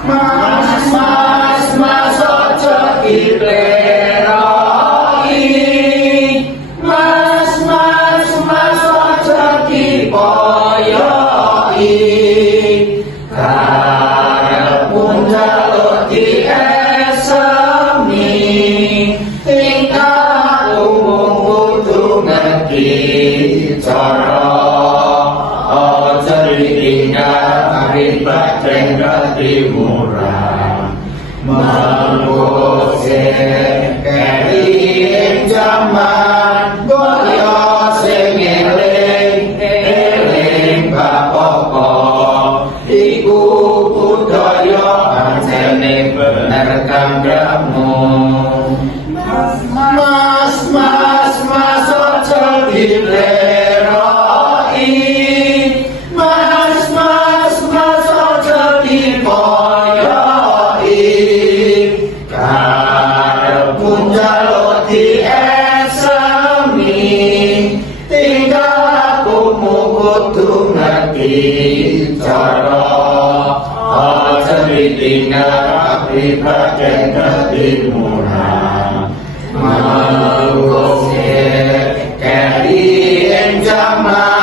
Mas ojo dileroi. Mas ojo dipoyoi. Karepmu njaluk diesemi. Tingkahku mung kudu ngerti cara. Ojo ditinggal akibat ngerti murah. Mengusir kering jaman boyo sing eling bapoko iku budaya anjene bener kanggamu. Mas ojo dileroi. Mas ojo dipoyoi. Karepmu njaluk diesemi. Tingkahmu kudu ngerti cara. Ojo ditinggal akibat ngerti murah. Mengusir kering jaman